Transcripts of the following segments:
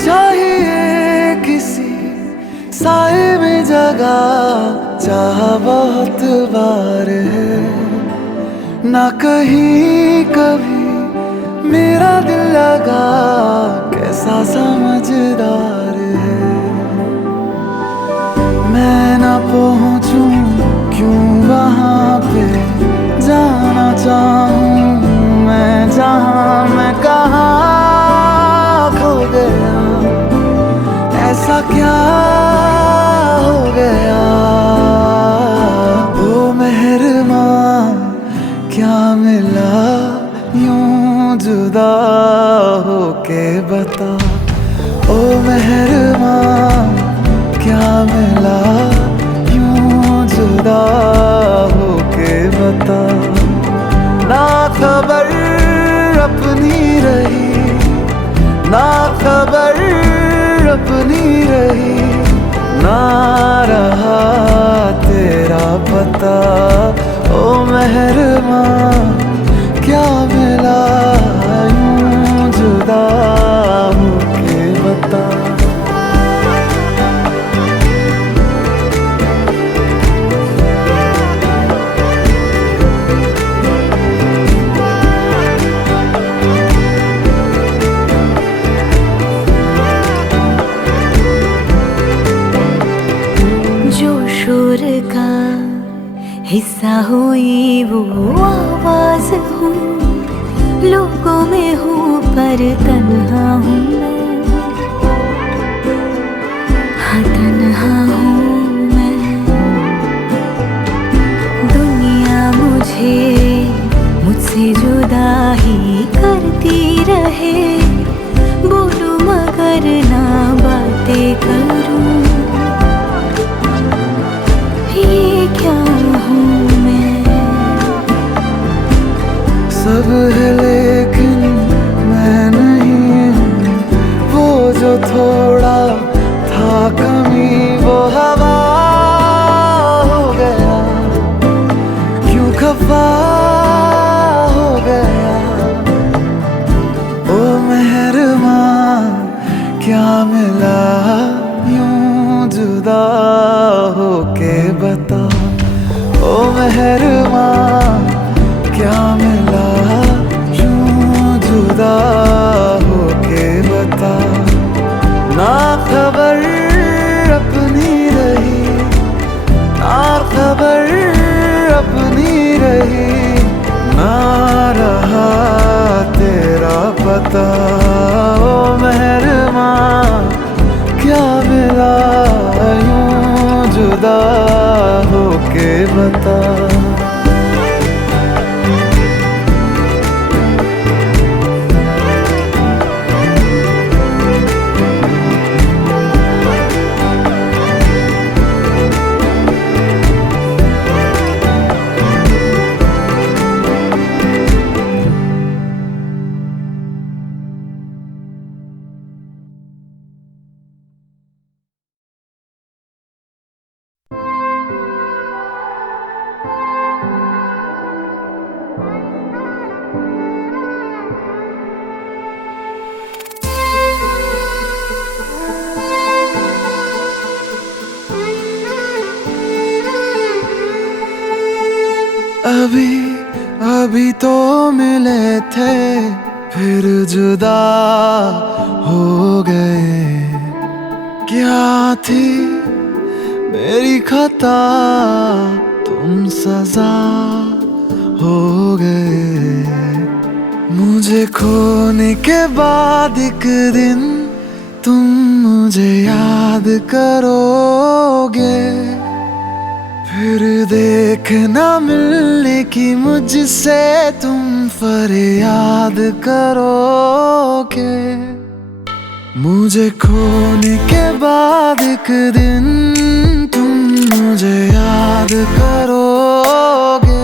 चाहिए किसी साए में जगह, चाह बहुत बार है, ना कहीं कभी मेरा दिल लगा, कैसा समझदार है। मैं ना पहुंचूं क्यों वहां पे, जाना चाहूं मैं जहां, मैं कहाँ खो गया, ऐसा क्या हो गया। ओ मेहरबां क्या मिला यूं जुदा होके बता, ओ मेहरबां क्या मिला यूं जुदा होके बता। ना खबर अपनी रही, ना खबर अपनी रही, ना रहा तेरा पता। ओ मेहरबां क्या मिला यूं जुदा होके बता। शोर का हिस्सा हुई वो आवाज हूँ, लोगों में हूँ पर तन्हा हूँ मैं, हाँ तन्हा हूँ मैं। दुनिया मुझसे जुदा ही करती रहे, बोलूं मगर ना बातें करूं, ये क्या हूँ मैं। सब है लेकिन मैं नहीं हूँ, वो जो थोड़ा था कमी वो हवा हो गया, क्यों खफा हो गया। ओ मेहरबां क्या मिला यूं जुदा होके बता। ओ मेहरबां क्या मिला यूं जुदा होके बता। ना खबर अपनी रही, ना खबर अपनी रही, ना रहा तेरा पता। ओ मेहरबां क्या मिला यूं जुदा होके बता। अभी अभी तो मिले थे फिर जुदा हो गए, क्या थी मेरी खता तुम सजा हो गए। मुझे खोने के बाद एक दिन तुम मुझे याद करोगे, फिर देखना मिलने की मुझसे तुम फरियाद करोगे। मुझे खोने के बाद एक दिन तुम मुझे याद करोगे,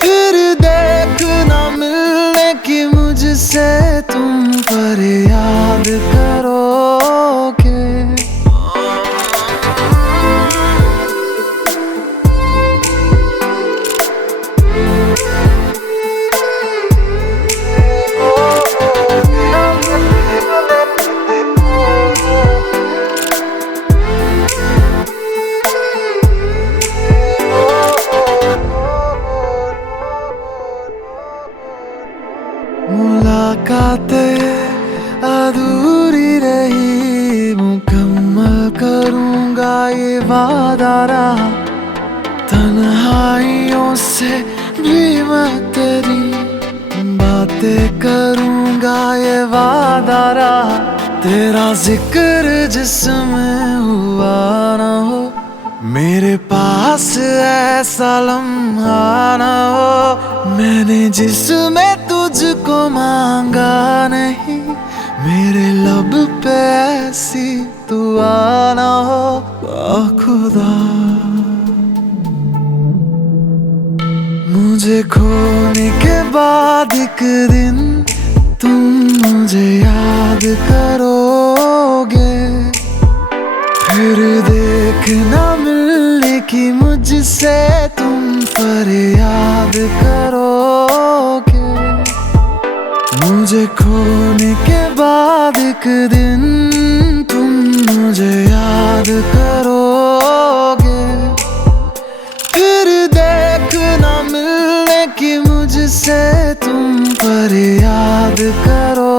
फिर देखना मिलने की मुझसे तुम पर याद करोगे। मुलाकातें अधूरी रही, मुकम्मल करूंगा ये वादा रहा। तन्हाइयों से भी मैं तेरी बातें करूंगा ये वादा रहा। तेरा जिक्र जिसमें हुआ ना हो, मेरे पास ऐसा लम्हा ना हो। मैंने जिसमें तुझको मांगा नहीं, मेरे लब पे ऐसी दुआ ना हो। खुदा मुझे खोने के बाद एक दिन तुम मुझे याद करोगे, फिर देखना मिलने की मुझसे तुम पर याद करोगे। मुझे खोने के बाद एक दिन तुम मुझे याद करोगे, फिर देखना मिलने की मुझसे तुम पर याद करोगे।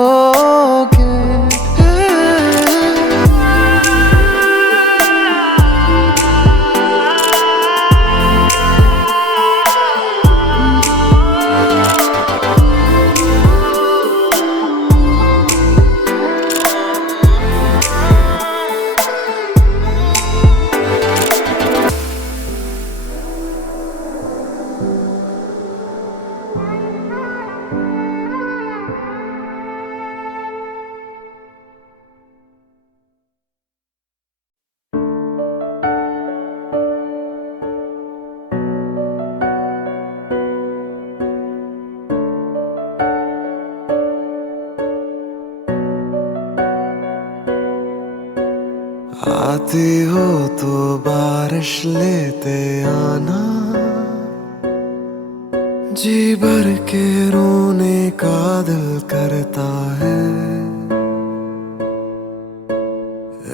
आती हो तो बारिश लेते आना, जी भर के रोने का दिल करता है।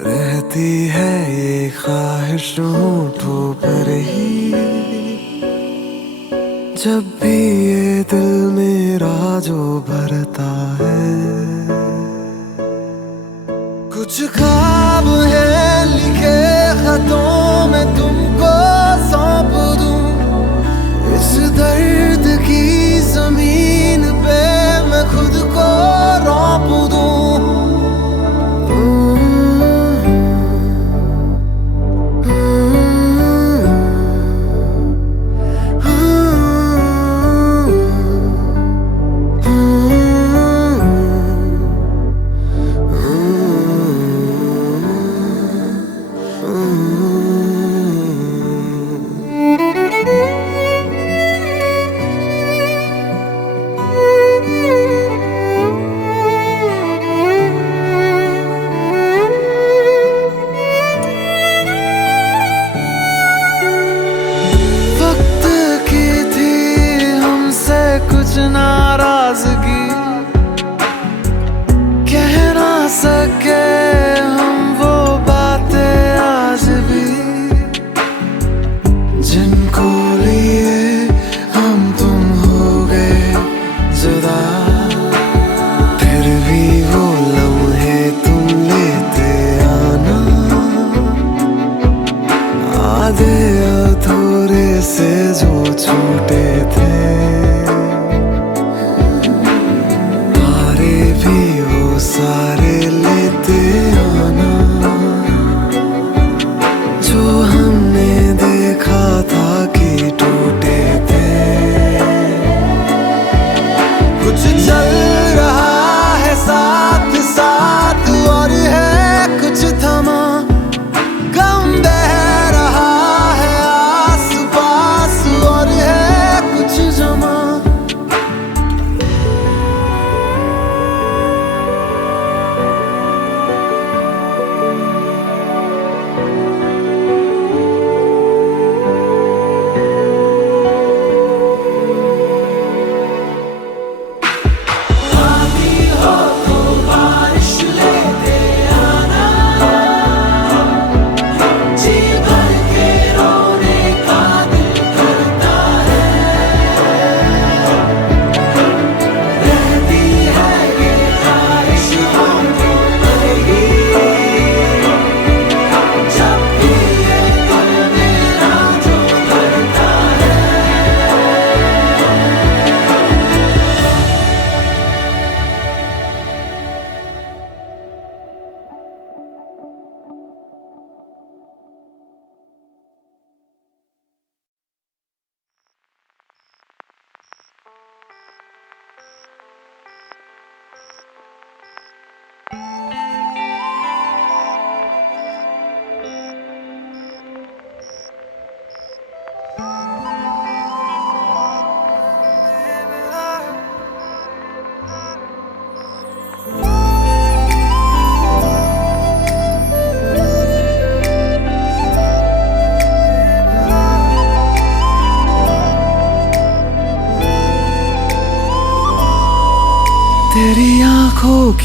रहती है ये ख्वाहिश होठों पर ही, जब भी ये दिल मेरा जो भरता है। कुछ ख्वाब है लिखे खतों में तुमको सौंप दूं, इस दर्द की जमीन पे मैं खुद को रौंप दूं।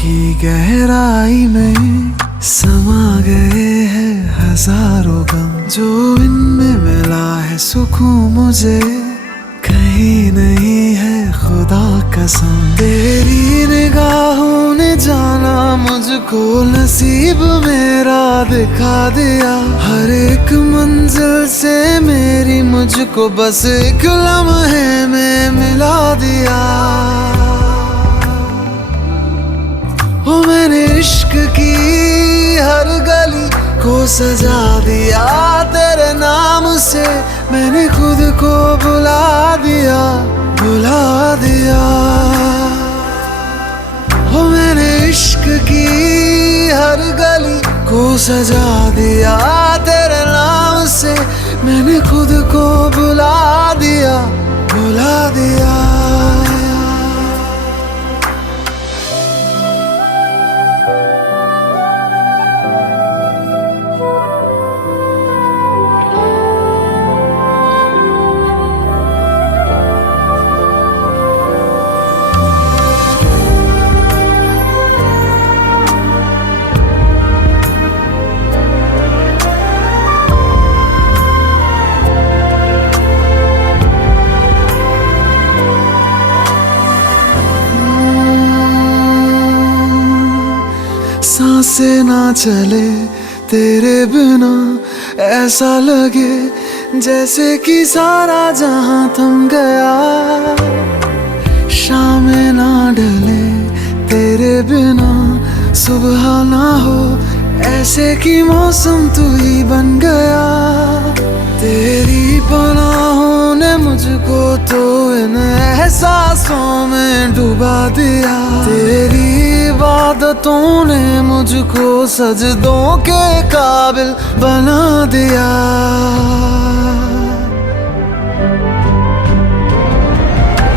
की गहराई में समा गए हैं हजारों गम, जो इनमें मिला है सुकून मुझे कहीं नहीं है खुदा कसम। तेरी निगाहों ने जाना मुझको, नसीब मेरा दिखा दिया। हर एक मंजिल से मेरी मुझको बस एक लम्हे में मिला दिया। ओ मैंने इश्क की हर गली को सजा दिया तेरे नाम से, मैंने खुद को बुला दिया, बुला दिया। ओ मैंने इश्क की हर गली को सजा दिया तेरे नाम से, मैंने खुद को बुला दिया, बुला दिया। सांसें ना चले तेरे बिना, ऐसा लगे जैसे कि सारा जहां थम गया। शामें ना ढले तेरे बिना, सुबह ना हो ऐसे कि मौसम तू ही बन गया। तेरी पनाहों ने मुझको तो इन एहसासों में डुबा दिया। तेरी इबादतों ने मुझको सजदों के काबिल बना दिया।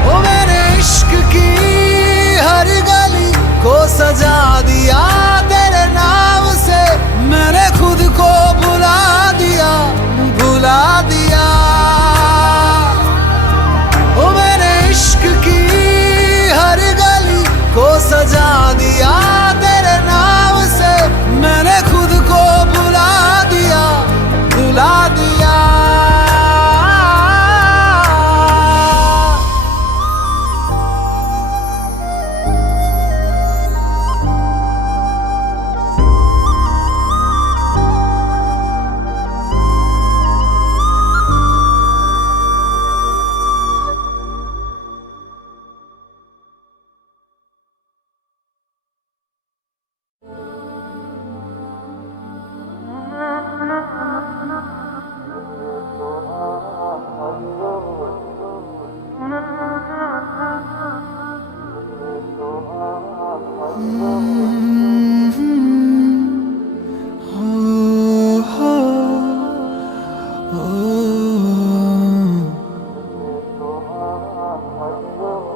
ओ मेरे इश्क की हर गली को सजा दिया तेरे नाम से, मैंने खुद को बुला दिया, बुला दिया। ओ मेरे इश्क की हर गली को सजा दिया तेरे नाम से, मैंने खुद को बुला दिया, बुला दिया।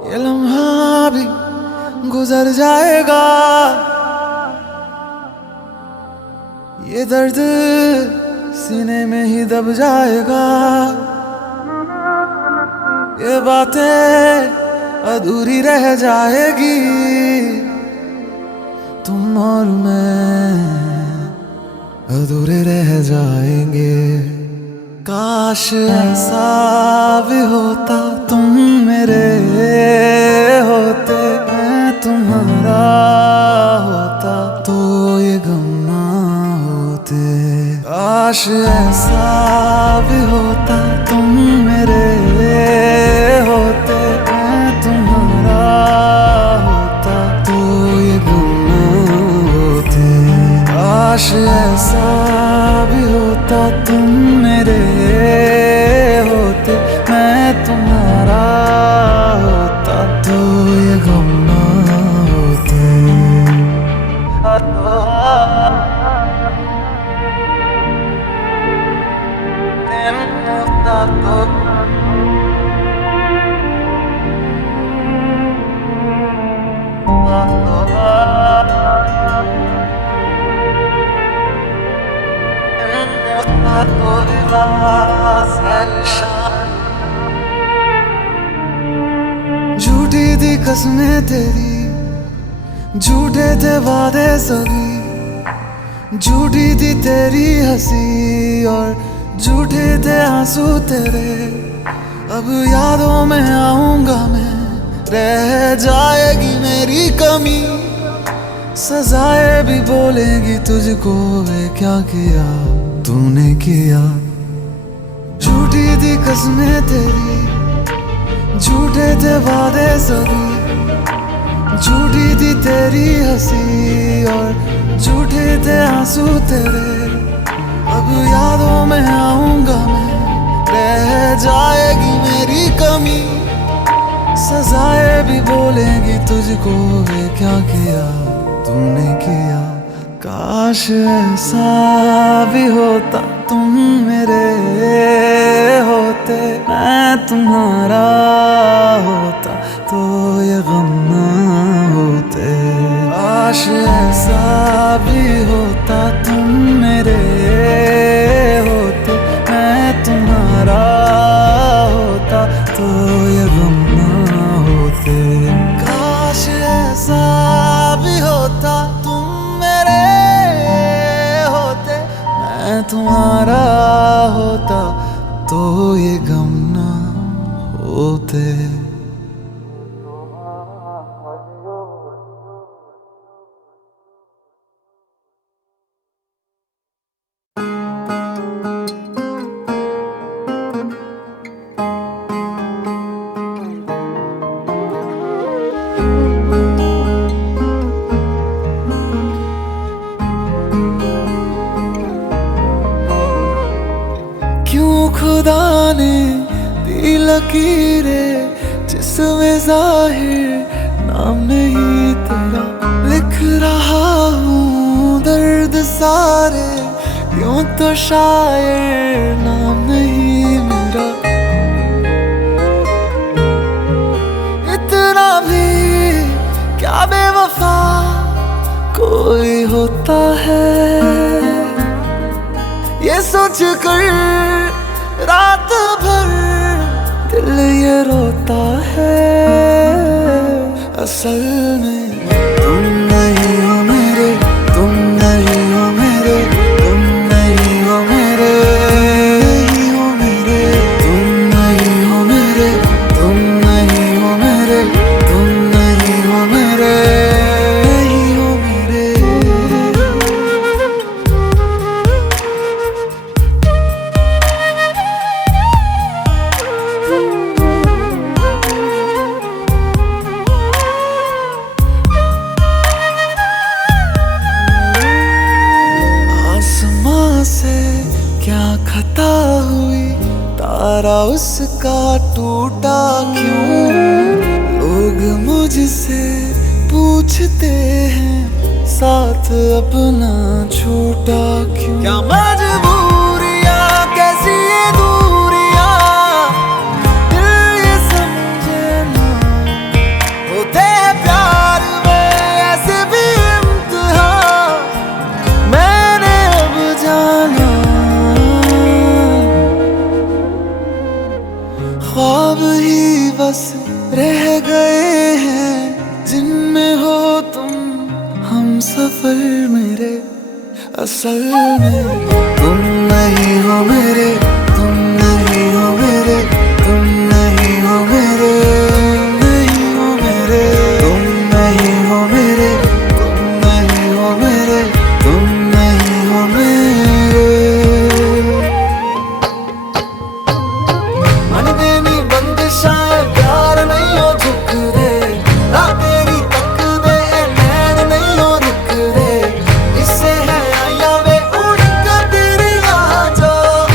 ये लम्हा भी गुजर जाएगा, ये दर्द सीने में ही दब जाएगा। ये बातें अधूरी रह जाएगी, तुम और मैं अधूरे रह जाएंगे। काश ऐसा भी होता तुम मेरे होते, मैं तुम्हारा होता तो ये गम ना होते। काश ऐसा भी होता तुम मेरे होते, मैं तुम्हारा होता तो ये गम ना होते। काश ऐसा भी होता तुम मेरे होते, मैं तुम्हारा होता तो ये गम ना होते। झूठी थी कसमें तेरी, झूठे थे वादे सभी, झूठी थी तेरी हंसी और झूठे थे आंसू तेरे। अब यादों में आऊंगा मैं, रह जाएगी मेरी कमी। सजाएं भी बोलेगी तुझको, वे क्या किया तूने किया। झूठी थी कसमें तेरी, झूठे थे वादे सभी, झूठी थी तेरी हंसी और झूठे थे आंसू तेरे। अब यादों में आऊंगा मैं, रह जाएगी मेरी कमी। सजाएं भी बोलेंगी तुझको, वे क्या किया तूने किया। काश ऐसा भी होता तुम मेरे होते, मैं तुम्हारा होता तो ये गम ना होते। काश ऐसा भी होता तुम मेरे होते, मैं तुम्हारा होता तो ये गम ना होते। काश ऐसा भी होता तुम मेरे होते, मैं तुम्हारा होता तो ये गम ना होते। खुदा ने दी लकीरें जिसमें जाहिर नाम नहीं तेरा। लिख रहा हूँ दर्द सारे, यूं तो शायर नाम नहीं मेरा। इतना भी क्या बेवफा कोई होता है, ये सोच कर रात भर दिल ये रोता है। असल में तुम नहीं हो मेरे, तुम नहीं हो मेरे, तुम नहीं हो मेरे, नहीं हो मेरे। तुम नहीं हो मेरे, तुम नहीं हो मेरे, तुम नहीं हो मेरे, नहीं हो मेरे। से क्या खता हुई, तारा उसका टूटा क्यों। लोग मुझसे पूछते हैं साथ अपना छूटा क्यों। क्या मजबूरियां कैसी ये दूरियां, दिल ये समझे ना। होते प्यार में ऐसे भी इम्तिहान, मैंने अब जाना। ख्वाब ही बस रह गए हैं जिनमें हो तुम हम सफर मेरे। असल में तुम नहीं हो मेरे, तुम नहीं हो मेरे, तुम नहीं हो मेरे, नहीं हो मेरे। तुम नहीं हो मेरे, तुम नहीं हो मेरे, तुम नहीं हो मेरे। मन देनी बंदिशां प्यार नहीं हो झुक दे, ना तेरी तक दे नैन नहीं हो रुक दे। इससे है आया वे उड़ कर तेरी आ जाओ,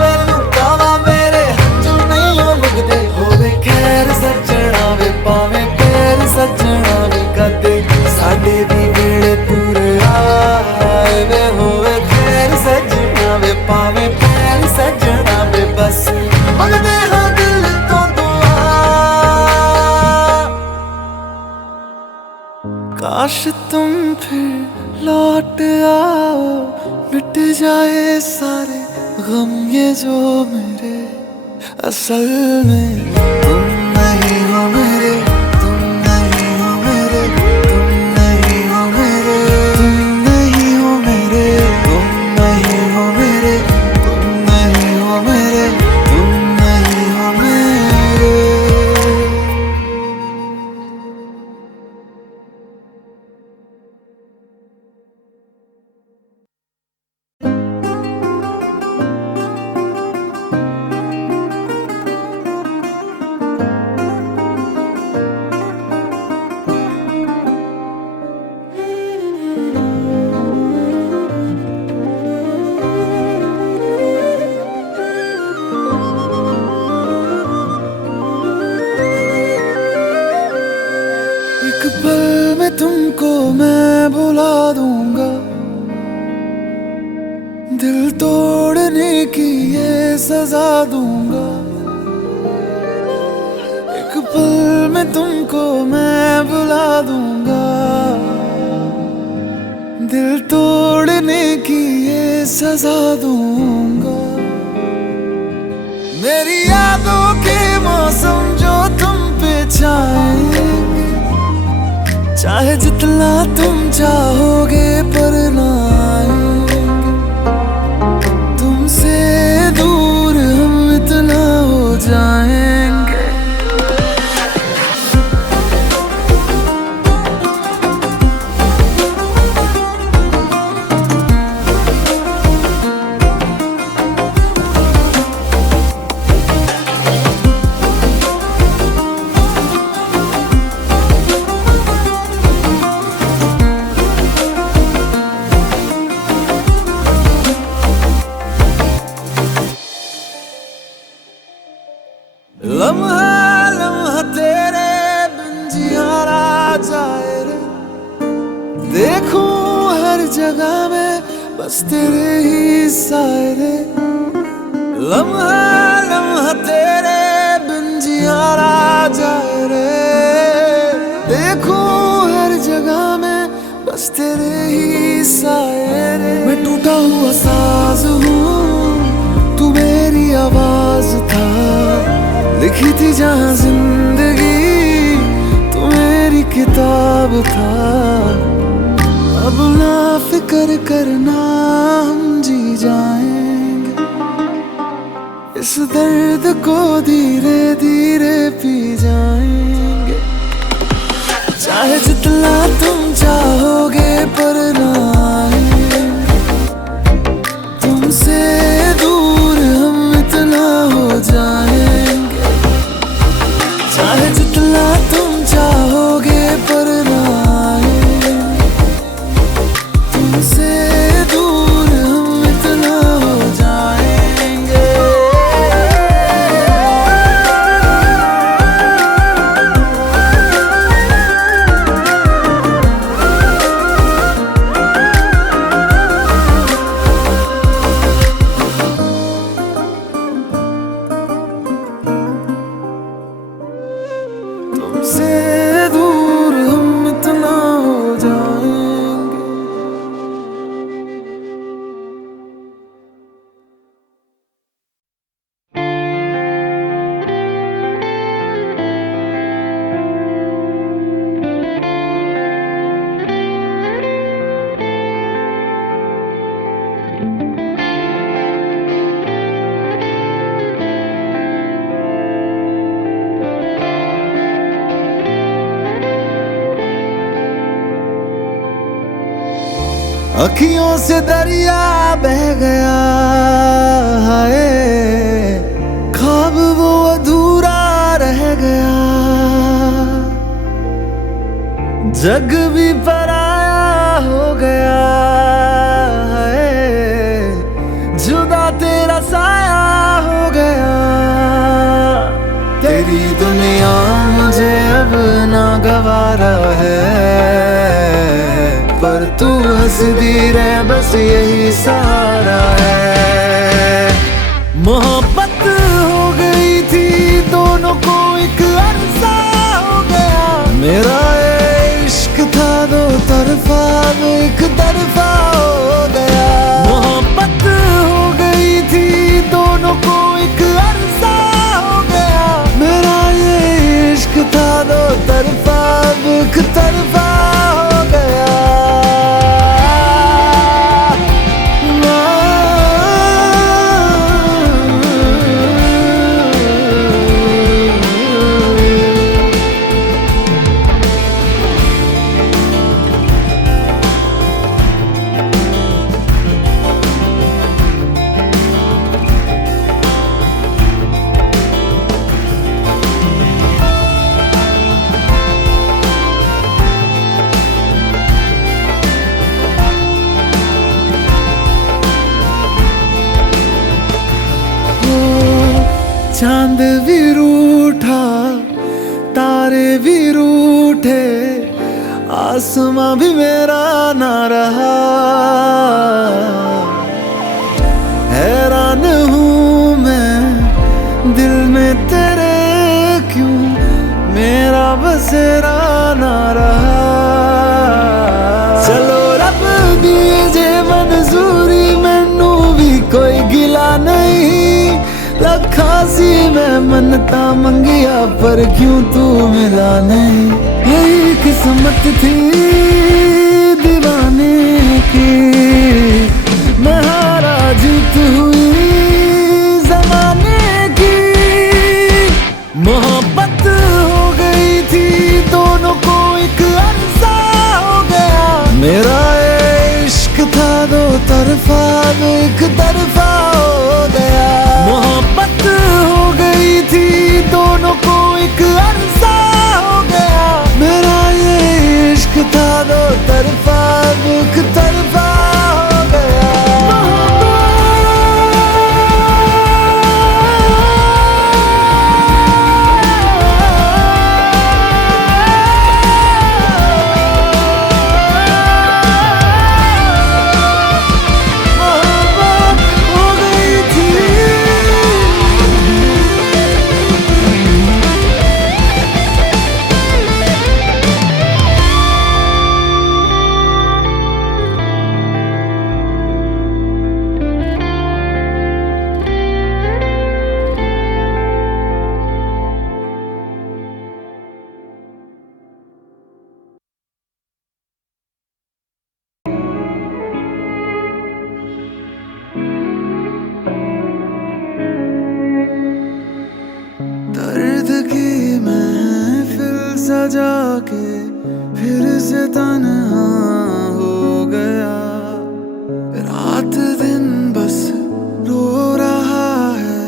मैनू कावा मेरे जो नहीं हो लगदे। होवे खैर सजना वे पावे पैर सजना वे कदे, साडे भी वेड़े पूरे आए वे। होवे खैर सजना वे पावे पैर सजना वे, बस मंगदे हाँ दिल तो दुआ। काश तुम फिर लौट आओ, मिट जाए सारे गम ये जो मेरे। असल में तुम नहीं हो मेरे, तुम नहीं हो मेरे, तुम नहीं दिल तोड़ने की ये सजा दूंगा, एक पल में तुमको मैं बुला दूंगा। दिल तोड़ने की ये सजा दूंगा। मेरी यादों के मौसम जो तुम पे छाएंगे, चाहे जितना तुम चाहोगे पर ना आएंगे। तुमसे दूर हम इतना हो जाएंगे। लम्हा लम्हा तेरे बिन जियारा जाए रे, देखूं हर जगह में बस तेरे ही साए रे। लम्हा लम्हा तेरे बिन जियारा जाए रे, देखूं हर जगह में बस तेरे ही साए रे। मैं टूटा हुआ साज हूँ, तू मेरी आवाज था, लिखी थी जहां जिंदगी तू मेरी किताब था। अब ना फिक्र करना हम जी जाएंगे, इस दर्द को धीरे धीरे पी जाएंगे। चाहे जितना तुम चाहोगे पर ना आएंगे। तुमसे दूर हम इतना हो जाएंगे। चाहे जितना तुम चाहोगे पर ना आएंगे। तुमसे दूर हम इतना हो जाएंगे। तुमसे दूर हम इतना हो जाएंगे। अखियों से दरिया बह गया है, ख्वाब वो अधूरा रह गया। जग भी पराया हो गया है, जुदा तेरा साया हो गया। तेरी दुनिया मुझे अब ना गवारा है, पर तू हंसदी रह बस यही सहारा है। मोहब्बत हो गई थी दोनों को एक अरसा हो गया। मेरा ये इश्क था दो तरफा वो एक तरफा हो गया। मोहब्बत हो गई थी दोनों को एक अरसा हो गया। मेरा ये इश्क था दो तरफा वो एक तरफा हो गया। चांद भी रूठा तारे भी रूठे, आसमां भी मेरा ना रहा। तेरे क्यों मेरा बसेरा ना रहा। चलो रब दीजे मंजूरी, मैनू भी कोई गिला नहीं। लखा सी मैं मन्नता मंगिया पर क्यों तू मिला नहीं। यही किस्मत थी दीवाने की, मैं हारा जीत हुई जमाने की। मोहब्बत हो गई थी दोनों को, एक अरसा हो गया। मेरा ये इश्क था दो तरफा, अब एक तरफा हो गया। मोहब्बत हो गई थी दोनों को, एक अरसा हो गया। मेरा ये इश्क था दो तरफा, अब एक तरफा हो गया। दर्द की महफिल सजा के फिर से तन्हा हो गया। रात दिन बस रो रहा है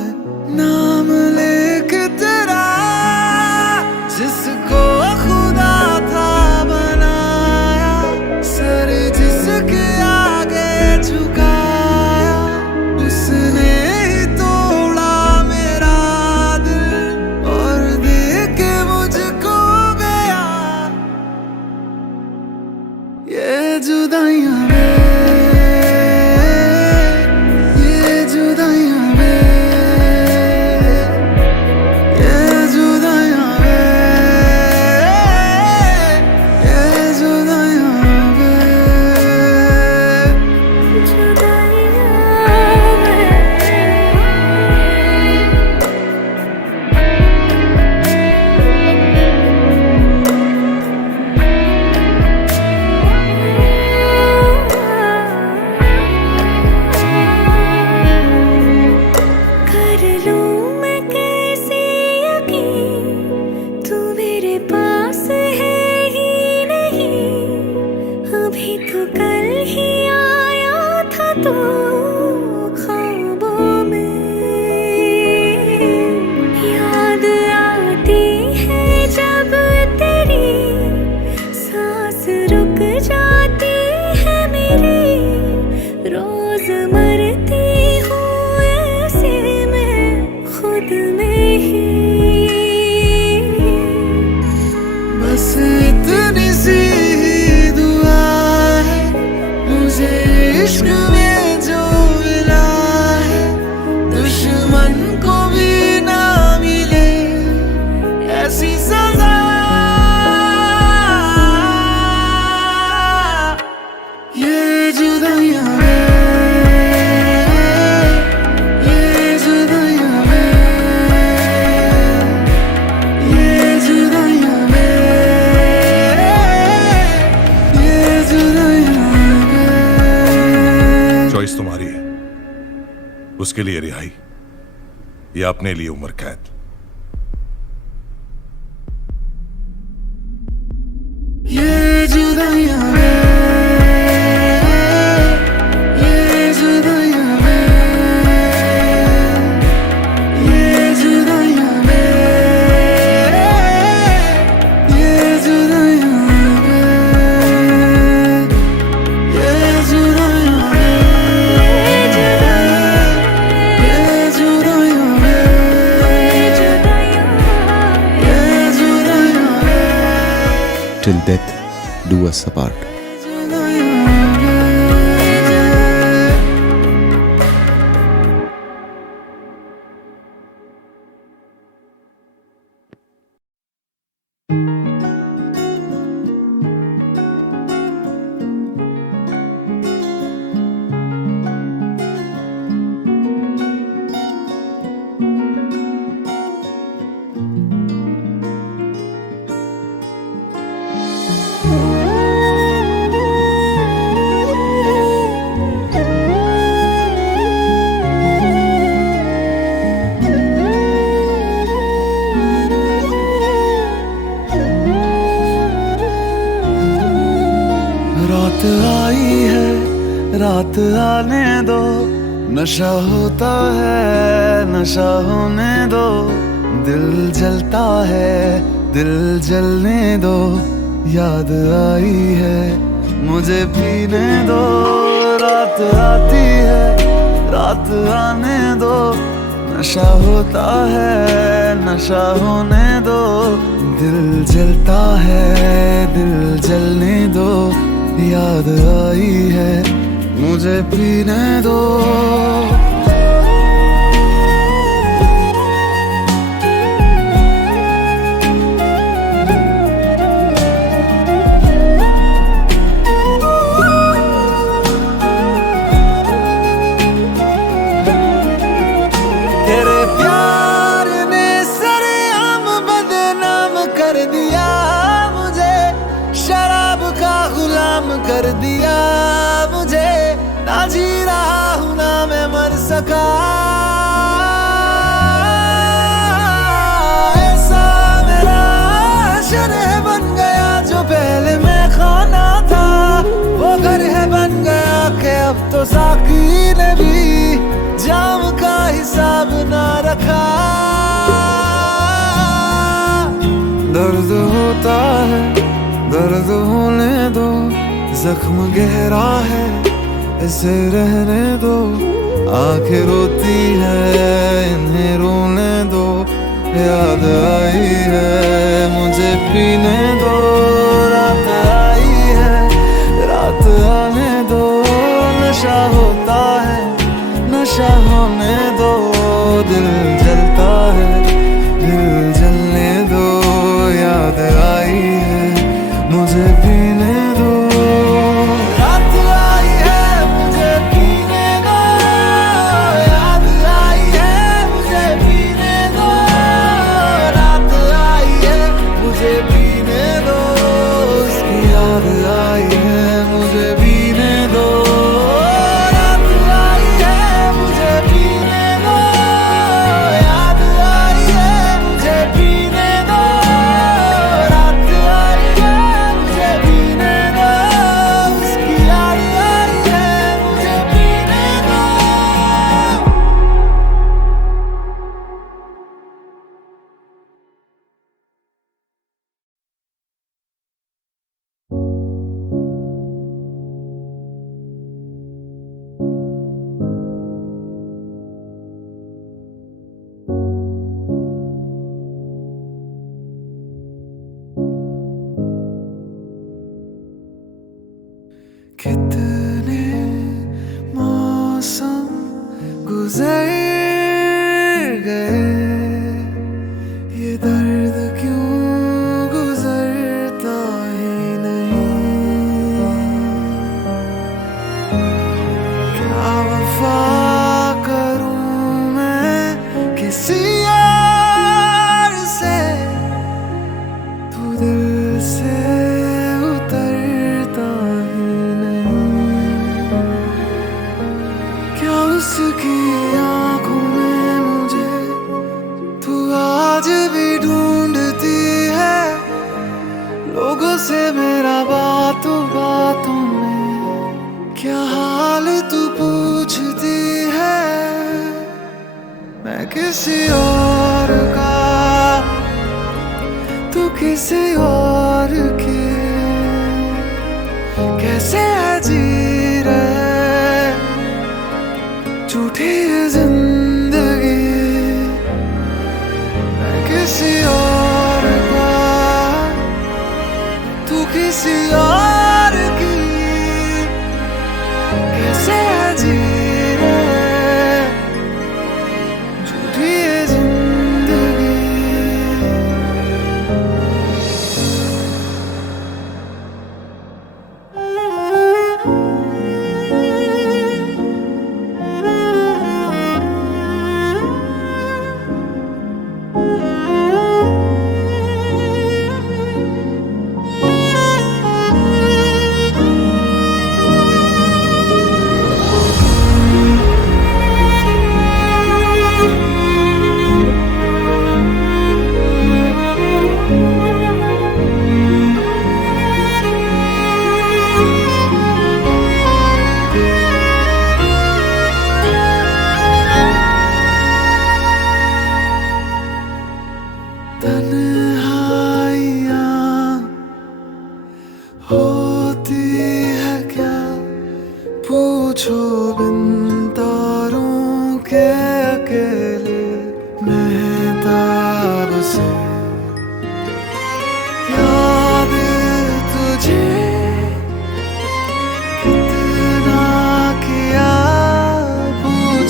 नाम लेके तेरा। जिसको खुदा था बनाया, सर जिसके आगे झुकाया, उसने ही तोड़ा मेरा दिल और दे के मुझको गया। ये जुदाइयां वे, ये जुदाइयां वे, ये जुदाइयां वे, ये जुदाइयां वे। कर लूं मैं कैसे यकीन, तू मेरे पास है ही नहीं। अभी तो कल ही आया था तू ख्वाबों में। याद आती है जब तेरी, सांस रुक जाती है मेरी। रोज मरती हूँ ऐसे मैं खुद में ही। बस इतनी सी दुआ है मुझे इश्क में जो मिला है। दुश्मन को भी ना मिले ऐसी सजा। ये जुदाइयां वे, ये जुदाइयां वे, ये जुदाइयां वे, ये जुदाइयां वे। चॉइस तुम्हारी है, उसके लिए रिहाई या अपने लिए उम्र कैद। ये जुदाइयां वे, ये जुदाइयां वे, ये जुदाइयां वे, ये जुदाइयां वे, ये जुदाइयां वे, ये जुदाइयां वे, ये जुदाइयां वे। Till death do us apart. रात आने दो, नशा होता है नशा होने दो, दिल जलता है दिल जलने दो, याद आई है मुझे पीने दो, रात आती है रात आने दो, नशा होता है नशा होने दो, दिल जलता है दिल जलने दो, याद आई है मुझे पीने दो। तेरे प्यार ने सरेआम बदनाम कर दिया मुझे, शराब का गुलाम कर दिया मुझे, ना जी रहा हूं ना मैं मर सका, ऐसा मेरा शरह बन गया जो पहले मैं खाना था, वो घर है बन गया कि अब तो साकी ने भी जाम का हिसाब ना रखा, दर्द होता है दर्द होने दो, जख्म गहरा है इसे रहने दो, आंखें रोती है इन्हें रोने दो, याद आई है मुझे पीने दो, रात आई है रात आने दो, नशा होता है नशा होने दो, दिल जलता है दिल जलने दो, याद आई है मुझे पीने दो, रात आई है मुझे पीने दो, याद आई है मुझे पीने दो, रात आई है मुझे पीने दो, उसकी याद आई है मुझे पीने दो, रात आई है मुझे पीने दो, याद आई है मुझे पीने दो, रात आई है मुझे पीने दो, उसकी याद आई है मुझे पीने दो। कितने मौसम गुजर गए, ये दर्द क्यों गुजरता ही नहीं, क्या वफा करूं मैं किसी और से, तू दिल से उतरता ही नहीं, क्या उसकी आंखों में मुझे तू आज भी ढूंढती है, लोगों से मेरा बातों बातों में क्या हाल तू पूछती है, मैं किसी और का तू किसी और के, कैसे है जी रहे झूठी ये जिंदगी, मैं किसी और का तू किसी और की, कैसे है जी रहे झूठी ये जिंदगी।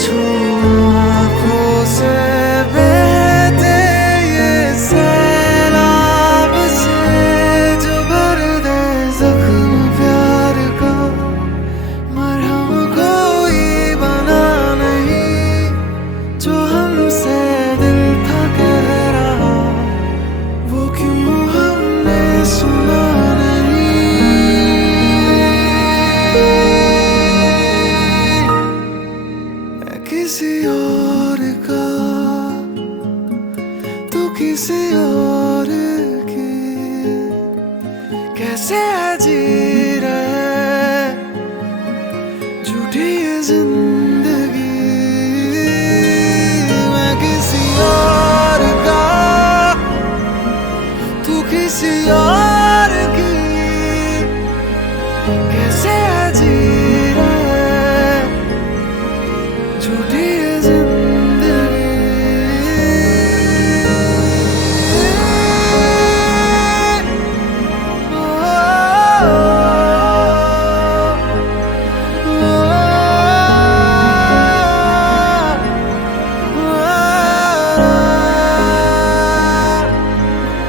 पूछो आँखों से बहते ये सैलाब से जो भर दे जख्म प्यार का। मरहम कोई बना नहीं जो हमसे दिल था कह रहा, वो क्यों हमने सुना किसी और का तो किसी और की कैसे जी रहे झूठी ये जिंदगी। मैं किसी और का तू किसी और की कैसे जी रहे झूठी जिंदगी।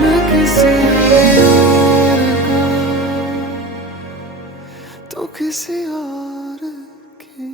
मैं किसी और का तो किसी और की।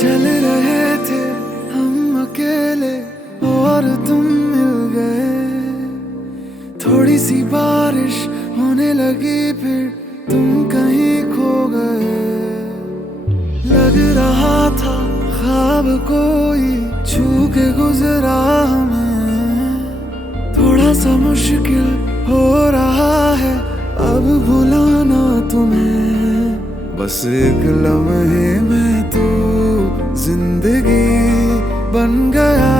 चल रहे थे हम अकेले और तुम मिल गए, थोड़ी सी बारिश होने लगी फिर तुम कहीं खो गए। लग रहा था ख्वाब कोई छू के गुजरा हमें, थोड़ा सा मुश्किल हो रहा है अब भुलाना तुम्हें। बस एक लम्हे में तू जिंदगी बन गया,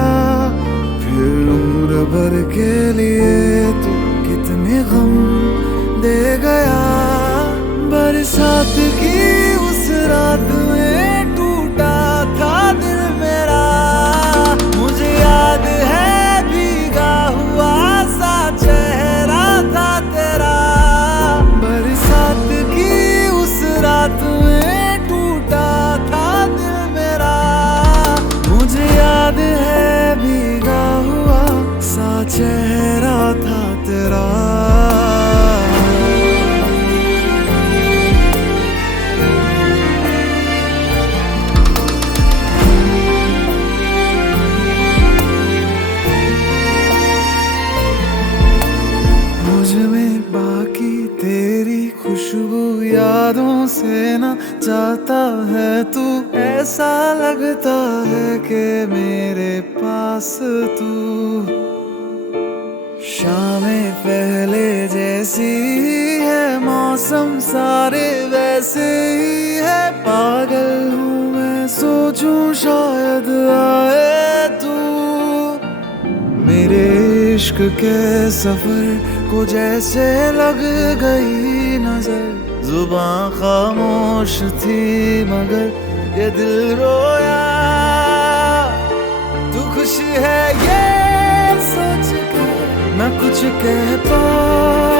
फिर उम्र भर के लिए तू कितने गम दे गया। बरसात की उस रात में टूटा था दिल मेरा, मुझे याद है भीगा हुआ सा चेहरा था तेरा। बरसात की उस रात में टूटा था दिल मेरा, मुझे याद है भीगा हुआ सा चेहरा था तेरा। बाकी तेरी खुशबू यादों से न जाता है तू, ऐसा लगता है कि मेरे पास तू। शामें पहले जैसी है, मौसम सारे वैसे ही है। पागल हूँ मैं सोचूं शायद आए तू, मेरे इश्क के सफर को जैसे लग गई नजर। जुबां खामोश थी मगर ये दिल रोया, तू खुश है ये सोच कर मैं कुछ कह पाया।